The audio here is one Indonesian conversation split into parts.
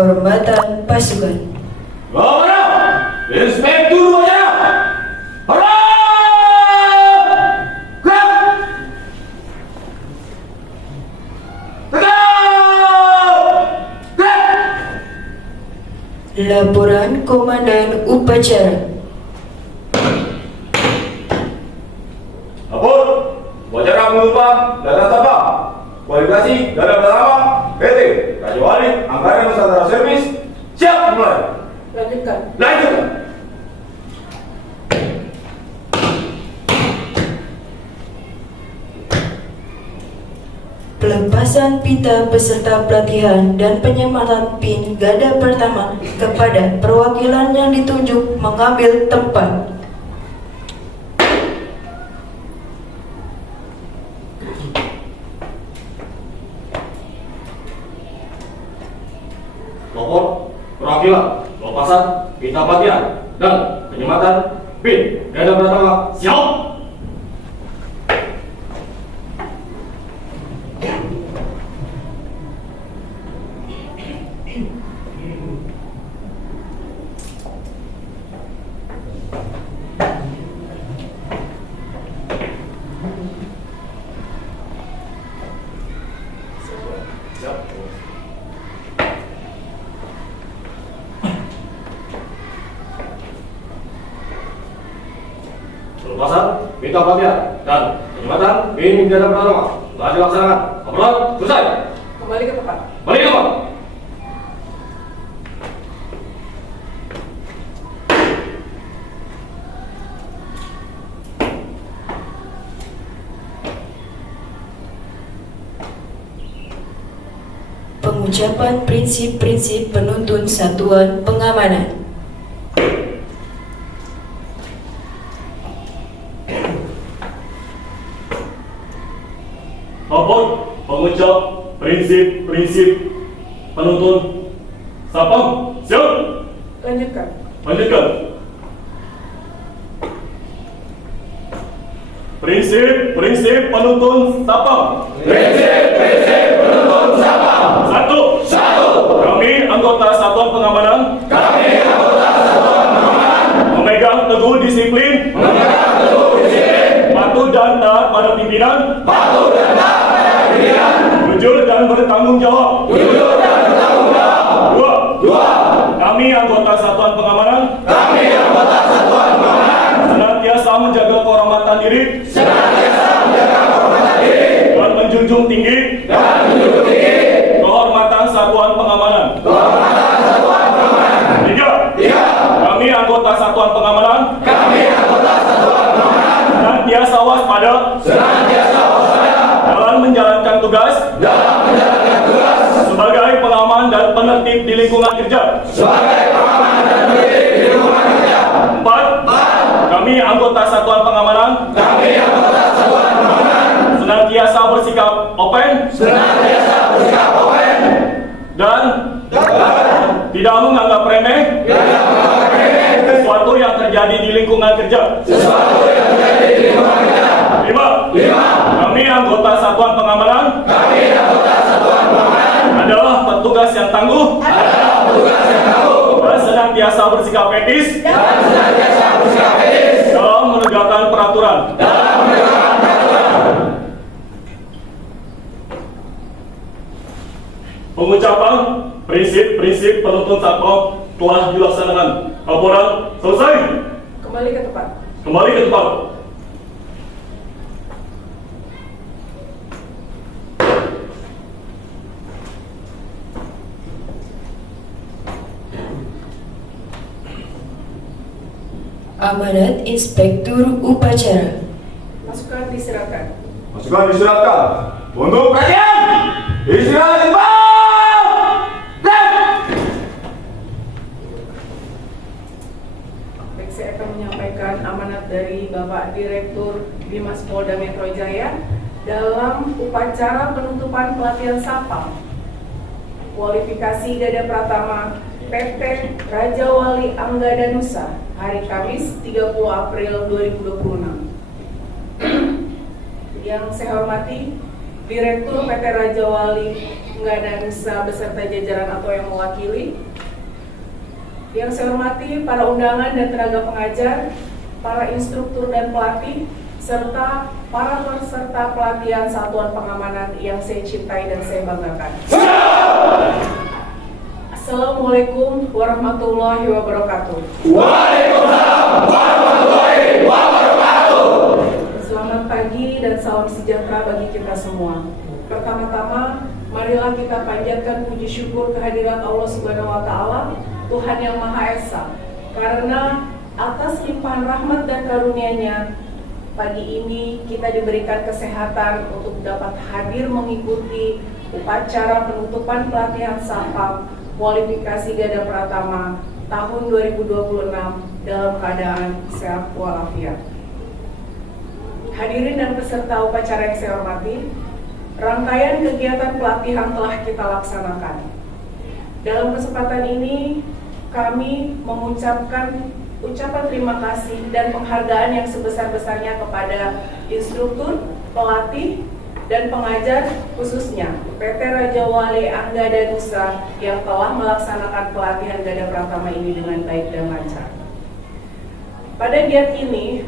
Penghormatan pasukan. Gimana? Inspektur Upacara! Hurrah! Gerak! Tegak! Gerak! Laporan Komandan Upacara. Lapor, upacara mengubah data tabah, kualifikasi data pertama, PT Raja Wali Angkatan Nusantara Servis, siap mulai. Lanjutkan. Lanjutkan. Pelepasan pita peserta pelatihan dan penyematan PIN garda pertama kepada perwakilan yang ditunjuk mengambil tempat. Lapor, perwakilan, pelepasan, pita pelatihan, dan penyematan PIN garda pertama, siap. Siap. Pelepasan, pita pelatihan, dan penyematan PIN garda pertama telah dilaksanakan. Laporan selesai. Kembali ke tempat. Balik ke Pak. Pengucapan prinsip-prinsip penuntun satuan pengamanan. Lapor pengucap prinsip-prinsip penuntun Sapam, siap. Lanjutkan. Lanjutkan. Prinsip-prinsip penuntun Sapam. Prinsip-prinsip penuntun Sapam. Satu. Kami anggota satuan pengamanan memegang teguh disiplin, patuh dan taat pada pimpinan, jujur dan bertanggung jawab. Dua. Kami anggota satuan pengamanan senantiasa menjaga kehormatan diri dan menjunjung tinggi kehormatan satuan pengamanan. Tiga. Kami anggota satuan pengamanan senantiasa waspada dalam menjalankan tugas sebagai pengaman dan penertib di lingkungan kerja. Empat. Kami anggota satuan pengamanan senantiasa bersikap open dan tidak menganggap remeh sesuatu yang terjadi di lingkungan kerja. Lima. Kami anggota satuan pengamanan adalah petugas yang tangguh dan senantiasa bersikap etis dalam menegakkan peraturan. Pengucapan prinsip-prinsip penuntun Satpam telah dilaksanakan. Laporan selesai. Kembali ke tempat. Kembali ke tempat. Amanat Inspektur Upacara. Pasukan diserahkan. Pasukan disiratkan untuk perhatian. Istirahat di tempat. Baik, saya akan menyampaikan amanat dari Bapak Direktur Bimas Polda Metro Jaya dalam upacara penutupan pelatihan Sapam. Kualifikasi Gada Pratama PT Raja Wali Anggada Nusa hari Kamis 30 April 2026. Yang saya hormati Direktur PT Raja Wali Anggada Nusa beserta jajaran atau yang mewakili. Yang saya hormati para undangan dan tenaga pengajar, para instruktur dan pelatih, serta para peserta pelatihan satuan pengamanan yang saya cintai dan saya banggakan. Assalamualaikum warahmatullahi wabarakatuh. Waalaikumsalam warahmatullahi wabarakatuh. Selamat pagi dan salam sejahtera bagi kita semua. Pertama-tama, marilah kita panjatkan puji syukur kehadirat Allah Subhanahu wa Ta'ala, Tuhan yang Maha Esa, karena atas limpahan rahmat dan karunia-Nya, pagi ini kita diberikan kesehatan untuk dapat hadir mengikuti upacara penutupan pelatihan SAPAM kualifikasi Gada Pratama tahun 2026 dalam keadaan sehat walafiat. Hadirin dan peserta upacara yang saya hormati, rangkaian kegiatan pelatihan telah kita laksanakan. Dalam kesempatan ini, kami mengucapkan ucapan terima kasih dan penghargaan yang sebesar-besarnya kepada instruktur, pelatih, dan pengajar khususnya PT Raja Wali Anggada Nusa yang telah melaksanakan pelatihan Gada Pratama ini dengan baik dan lancar. Pada giat ini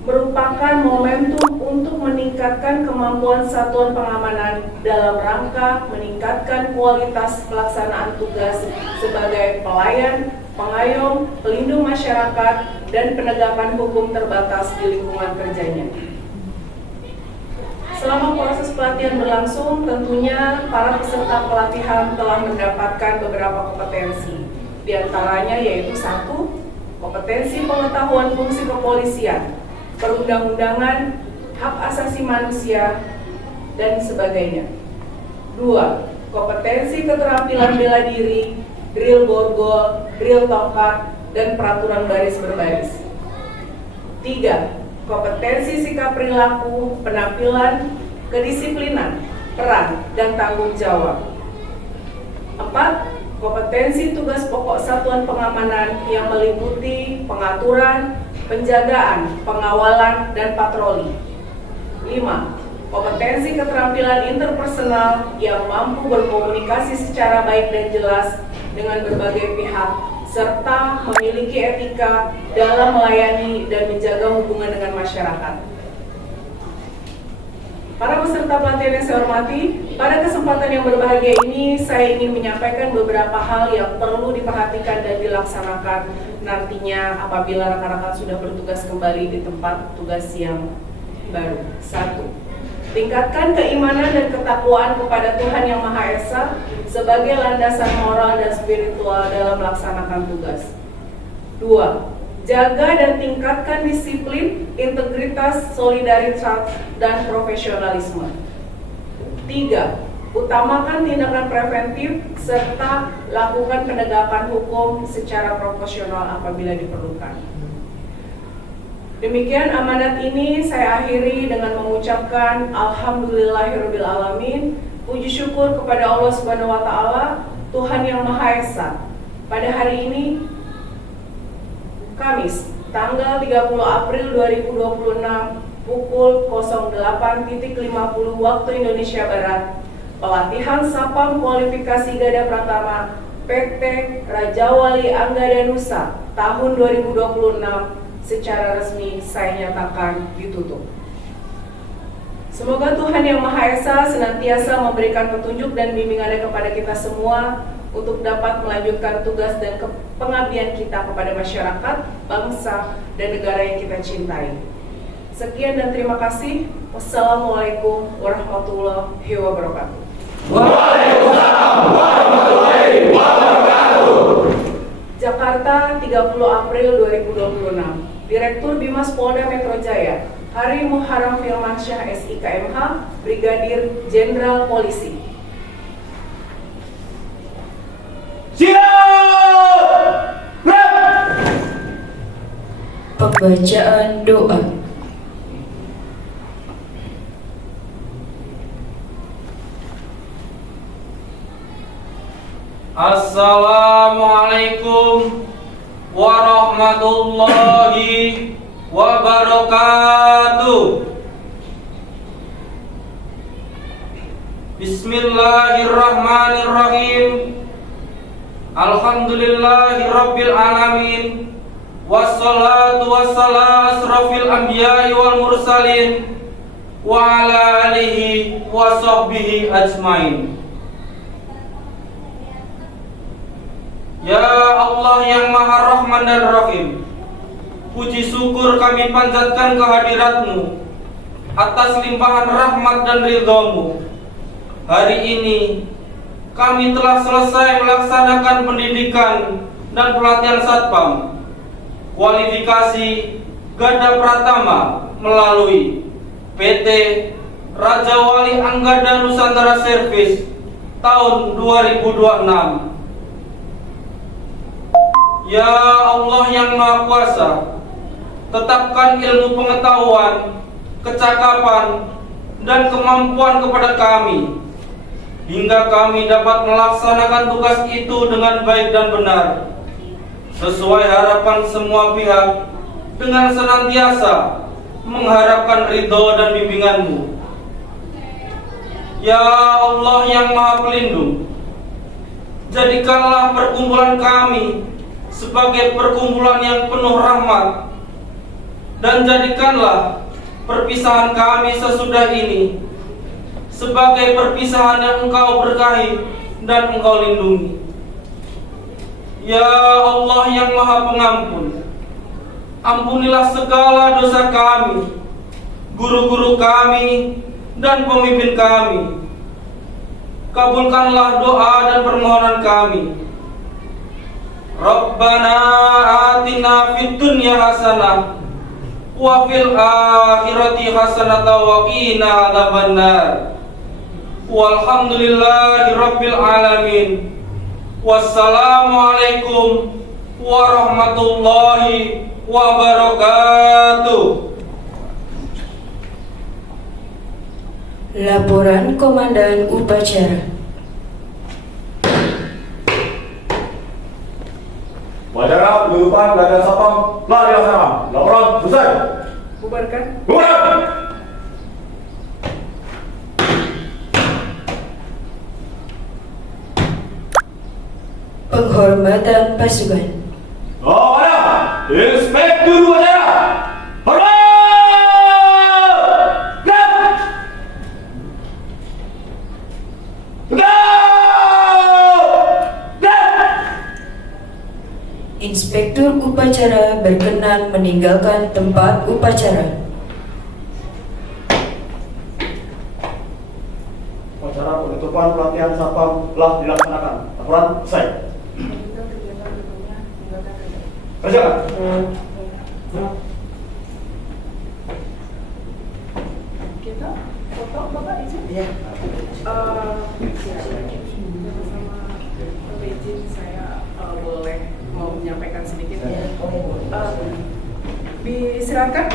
merupakan momentum untuk meningkatkan kemampuan satuan pengamanan dalam rangka meningkatkan kualitas pelaksanaan tugas sebagai pelayan, pengayom, pelindung masyarakat, dan penegakan hukum terbatas di lingkungan kerjanya. Selama proses pelatihan berlangsung, tentunya para peserta pelatihan telah mendapatkan beberapa kompetensi. Di antaranya yaitu 1. Kompetensi pengetahuan fungsi kepolisian, perundang-undangan, hak asasi manusia, dan sebagainya. 2. Kompetensi keterampilan bela diri, drill borgol, drill tongkat, dan peraturan baris berbaris. 3. Kompetensi sikap perilaku, penampilan, kedisiplinan, peran, dan tanggung jawab. 4. Kompetensi tugas pokok satuan pengamanan yang meliputi pengaturan, penjagaan, pengawalan, dan patroli. 5. Kompetensi keterampilan interpersonal yang mampu berkomunikasi secara baik dan jelas dengan berbagai pihak, serta memiliki etika dalam melayani dan menjaga hubungan dengan masyarakat. Para peserta pelatihan yang saya hormati, pada kesempatan yang berbahagia ini saya ingin menyampaikan beberapa hal yang perlu diperhatikan dan dilaksanakan nantinya apabila rekan-rekan sudah bertugas kembali di tempat tugas yang baru. 1. Tingkatkan keimanan dan ketakwaan kepada Tuhan Yang Maha Esa sebagai landasan moral dan spiritual dalam melaksanakan tugas. 2. Jaga dan tingkatkan disiplin, integritas, solidaritas, dan profesionalisme. 3. Utamakan tindakan preventif serta lakukan penegakan hukum secara proporsional apabila diperlukan. Demikian amanat ini saya akhiri dengan mengucapkan Alhamdulillahirabbil alamin, puji syukur kepada Allah Subhanahu wa Ta'ala, Tuhan Yang Maha Esa. Pada hari ini Kamis, tanggal 30 April 2026 pukul 08.50 waktu Indonesia Barat, pelatihan SAPAM kualifikasi Gada Pratama PT Raja Wali Anggada Nusa tahun 2026 secara resmi saya nyatakan ditutup. Semoga Tuhan Yang Maha Esa senantiasa memberikan petunjuk dan bimbingannya kepada kita semua untuk dapat melanjutkan tugas dan pengabdian kita kepada masyarakat, bangsa, dan negara yang kita cintai. Sekian dan terima kasih. Wassalamualaikum warahmatullahi wabarakatuh. Waalaikumsalam warahmatullahi wabarakatuh. Jakarta, 30 April 2026. Direktur Bimas Polda Metro Jaya, Hari Muharram Firmansyah SIKMH, Brigadir Jenderal Polisi. Siap! Pembacaan doa. Assalamualaikum warahmatullahi wabarakatuh. Bismillahirrahmanirrahim. Alhamdulillahirabbil alamin. Wassalatu wassalamu asrafil anbiya'i wal mursalin wa ala alihi wa sahbihi ajmain. Ya Allah yang Maha Rahman dan Rahim, puji syukur kami panjatkan kehadirat-Mu atas limpahan rahmat dan ridha-Mu. Hari ini kami telah selesai melaksanakan pendidikan dan pelatihan satpam kualifikasi Gada Pratama melalui PT Raja Wali Anggada Nusantara Service tahun 2026. Ya Allah yang Maha Kuasa, tetapkan ilmu pengetahuan, kecakapan, dan kemampuan kepada kami hingga kami dapat melaksanakan tugas itu dengan baik dan benar, sesuai harapan semua pihak, dengan senantiasa mengharapkan ridho dan bimbingan-Mu. Ya Allah yang Maha Pelindung, jadikanlah perkumpulan kami sebagai perkumpulan yang penuh rahmat, dan jadikanlah perpisahan kami sesudah ini sebagai perpisahan yang Engkau berkahi dan Engkau lindungi. Ya Allah yang Maha Pengampun, ampunilah segala dosa kami, guru-guru kami, dan pemimpin kami. Kabulkanlah doa dan permohonan kami. Rabbana atina fid dunya hasanah wa fil akhirati hasanah wa qina adzabannar. Walhamdulillahi rabbil alamin. Wassalamualaikum warahmatullahi wabarakatuh. Laporan Komandan Upacara. Upacara penutupan pelatihan satpam telah dilaksanakan. Laporan selesai. Bubarkan. Bubarkan. Penghormatan pasukan. Kepada Inspektur Upacara, hormat! Gerak! Gerak! Inspektur Upacara berkenan meninggalkan tempat upacara. Upacara penutupan pelatihan satpam telah dilaksanakan. Laporan selesai. Kerjakan. Kita foto Bapak izin? Iya. Sama izin saya boleh mau menyampaikan sedikit. Disilakan.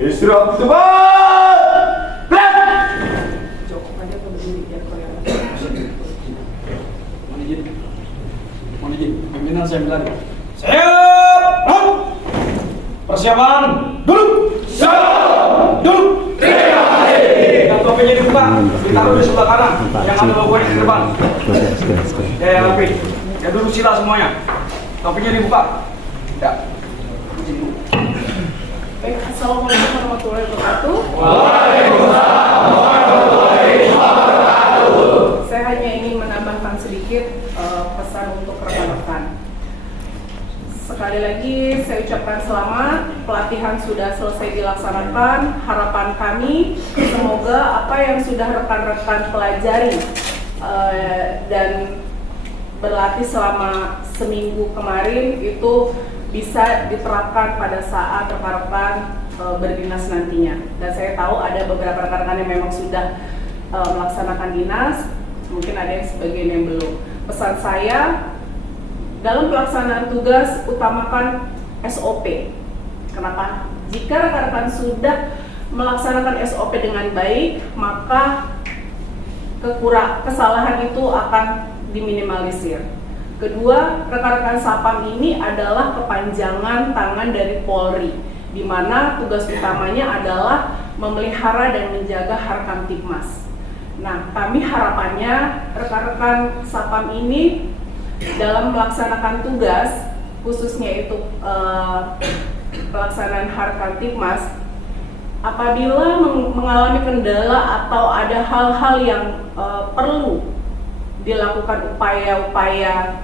Istirahat cepat. Gerak! Cukup aja berdiri biar kelihatan. Mohon izin, pimpinan saya berlari. Siap! Persiapan, duduk! Siap! Duduk! Terima kasih. Dan topinya dibuka, ditaruh di sebelah kanan. Yang ada logonya di depan. Ya, yang rapi. Ya, duduk sila semuanya. Topinya dibuka. Ya. Baik, assalamualaikum warahmatullahi wabarakatuh. Waalaikumsalam warahmatullahi wabarakatuh. Saya hanya ingin menambahkan sedikit pesan untuk rekan-rekan. Sekali lagi saya ucapkan selamat, pelatihan sudah selesai dilaksanakan. Harapan kami semoga apa yang sudah rekan-rekan pelajari dan berlatih selama seminggu kemarin itu bisa diterapkan pada saat rekan-rekan berdinas nantinya. Dan saya tahu ada beberapa rekan-rekan yang memang sudah melaksanakan dinas, mungkin ada yang sebagian yang belum. Pesan saya, dalam pelaksanaan tugas utamakan SOP. Kenapa? Jika rekan-rekan sudah melaksanakan SOP dengan baik, maka kesalahan itu akan diminimalisir. Kedua, rekan-rekan Satpam ini adalah kepanjangan tangan dari Polri, di mana tugas utamanya adalah memelihara dan menjaga Harkamtibmas. Nah, kami harapannya rekan-rekan Sapam ini dalam melaksanakan tugas, khususnya itu pelaksanaan Harkamtibmas, apabila mengalami kendala atau ada hal-hal yang perlu dilakukan upaya-upaya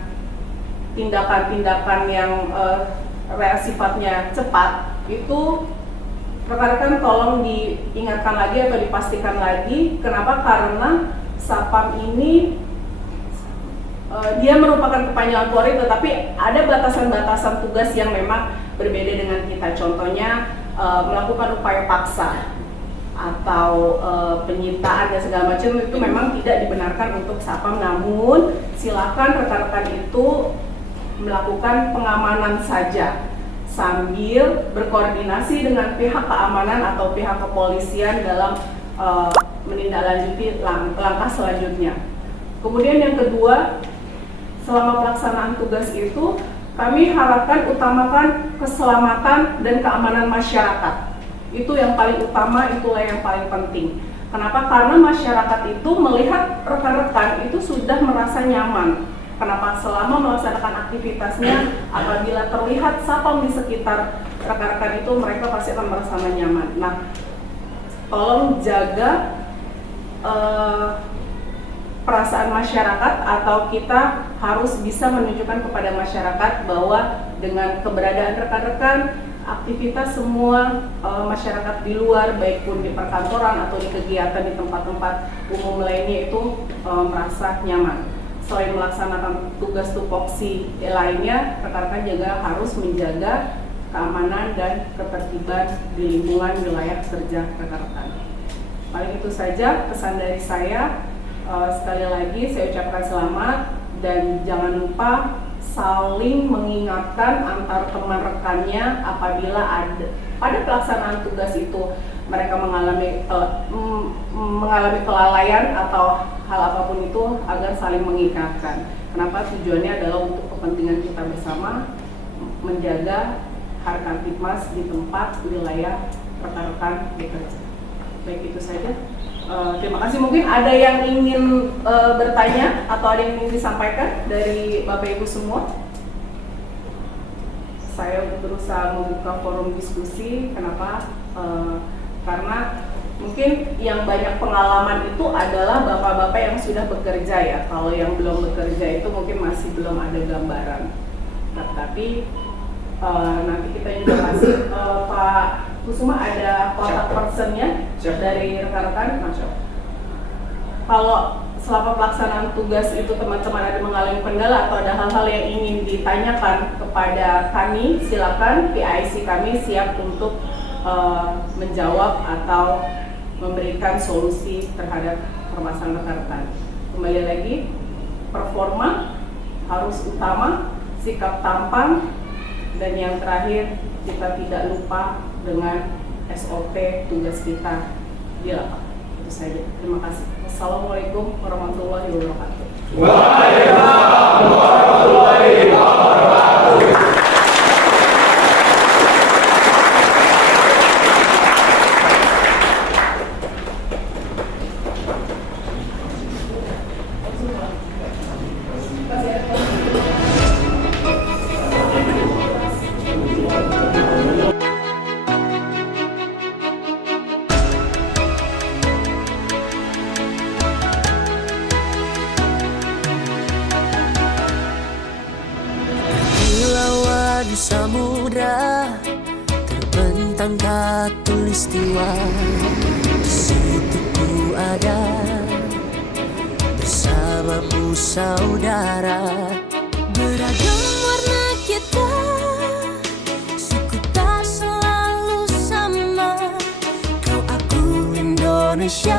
tindakan-tindakan yang sifatnya cepat, itu rekan-rekan tolong diingatkan lagi atau dipastikan lagi. Kenapa? Karena Sapam ini dia merupakan kepanjangan Polri, tetapi ada batasan-batasan tugas yang memang berbeda dengan kita. Contohnya melakukan upaya paksa atau penyitaan dan segala macam itu memang tidak dibenarkan untuk Sapam. Namun silakan rekan-rekan itu melakukan pengamanan saja sambil berkoordinasi dengan pihak keamanan atau pihak kepolisian dalam menindaklanjuti langkah selanjutnya. Kemudian yang kedua, selama pelaksanaan tugas itu kami harapkan utamakan keselamatan dan keamanan masyarakat. Itu yang paling utama, itulah yang paling penting. Kenapa? Karena masyarakat itu melihat rekan-rekan itu sudah merasa nyaman. Kenapa? Selama melaksanakan aktivitasnya, apabila terlihat Sapam di sekitar rekan-rekan itu, mereka pasti akan merasa nyaman. Nah, tolong jaga perasaan masyarakat, atau kita harus bisa menunjukkan kepada masyarakat bahwa dengan keberadaan rekan-rekan, aktivitas semua masyarakat di luar, baik pun di perkantoran atau di kegiatan di tempat-tempat umum lainnya itu merasa nyaman. Selain melaksanakan tugas tupoksi lainnya, rekan-rekan juga harus menjaga keamanan dan ketertiban di lingkungan wilayah kerja rekan-rekan. Paling itu saja pesan dari saya. Sekali lagi saya ucapkan selamat, dan jangan lupa saling mengingatkan antar teman rekannya apabila ada pada pelaksanaan tugas itu mereka mengalami kelalaian atau hal apapun itu, agar saling mengingatkan. Kenapa? Tujuannya adalah untuk kepentingan kita bersama, menjaga Harkamtibmas di tempat wilayah rekan-rekan bekerja. Baik, itu saja. Terima kasih. Mungkin ada yang ingin bertanya atau ada yang ingin disampaikan dari Bapak Ibu semua? Saya berusaha membuka forum diskusi. Kenapa? Karena mungkin yang banyak pengalaman itu adalah bapak-bapak yang sudah bekerja ya. Kalau yang belum bekerja itu mungkin masih belum ada gambaran. Tapi nanti kita juga kasih Pak Kusuma ada kontak personnya dari rekan-rekan. Kalau selama pelaksanaan tugas itu teman-teman ada mengalami kendala atau ada hal-hal yang ingin ditanyakan kepada kami, silakan. PIC kami siap untuk menjawab atau memberikan solusi terhadap permasalahan rekan-rekan. Kembali lagi, performa harus utama, sikap tampan, dan yang terakhir kita tidak lupa dengan SOP tugas kita di lapangan. Itu saja. Terima kasih. Assalamualaikum warahmatullahi wabarakatuh. Waalaikumsalam warahmatullahi wabarakatuh. Di samudra terbentang khatulistiwa, di situ ku ada bersamamu saudara. Beragam warna kita, suku tak selalu sama. Kau aku Indonesia.